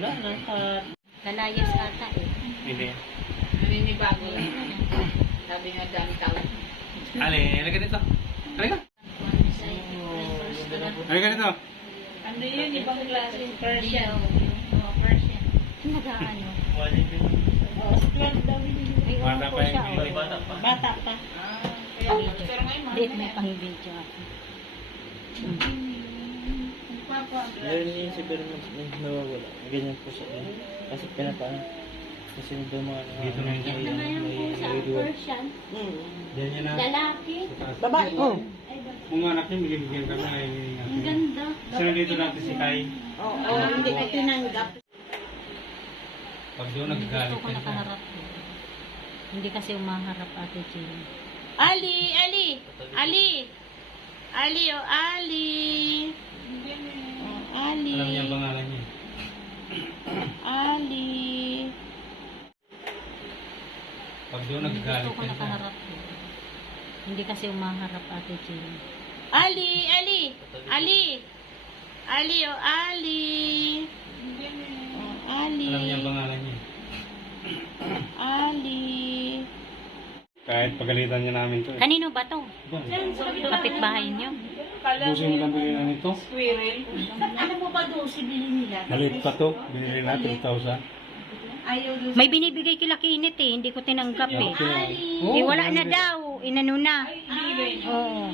Wala na. Lalayas ata eh. Hindi. Naninibago lang. Sabi nga dami tao. Ali, halika dito. Halika. Halika dito. Ano yun? Ibang klase. Persian. Persian. Nag-ano? Bata pa siya. yung Bata pa. Kaya pero ngayon mga Date may pang-video ako. Meron niya si pero nawawala. Ganyan po siya. Kasi pinapaan. Kasi daw mga Dito na yung Ito na yung pusa. Persian. Diyan niya na. Lalaki. Babae. Oh. Kung anak niya, bigyan kami na Ang ganda. Sino dito natin si Kai? Oo, hindi ko tinanggap. Pag doon Gusto nagagalit ko ka siya. nakaharap ko. Hindi kasi umaharap Ate Jill. Ali! Ali! Ali! Ali! Oh, Ali! Oh, Ali! Alam niya ang pangalan niya. Ali! Pag doon Gusto nagagalit ko ka siya. nakaharap ko. Hindi kasi umaharap Ate Jill. Ali! Ali! Ali! Ali! Oh, Ali! Oh, Ali! Alam niya ang pangalan niya. Ali! Kahit pagalitan niya namin to. Kanino ba to? Kapitbahay niyo? Busin mo lang bilhin nito. Squirrel. Ano mo ba doon si bili nila? Maliit pa to. Binili natin 3,000. Ayaw doon. May binibigay kila Kinit eh. Hindi ko tinanggap eh. Oh, Eh wala na daw. Inano na. Oo.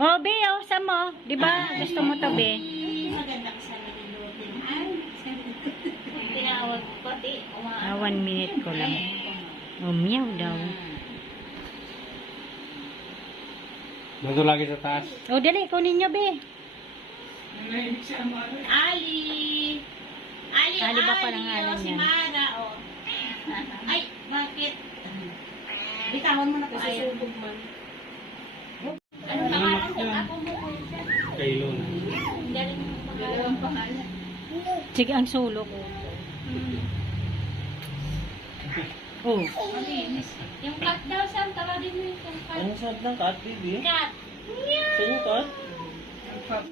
Oh, Be, oh, sa mo. Di ba? Gusto mo to, Be? Maganda ka sa nililutin. Ay, tinawag pati. 1 minute ko lang. Oh, meow daw. Nandun lagi sa taas. Oh, dali. Kunin nyo, Be. Ali! Ali, Ali ba pangalan si niya? Mara, oh. Ay, bakit? Bitawan mo na pa susubog man. Ano pangalan ko? Ako mo ko siya. Kailo na. Galing mo pangalan. Pangalan. Sige, ang sulok. Oh. Yung cat daw, Sam, tawagin mo yung cat. Anong sabi ng cat, baby? Cat. Saan yung cat?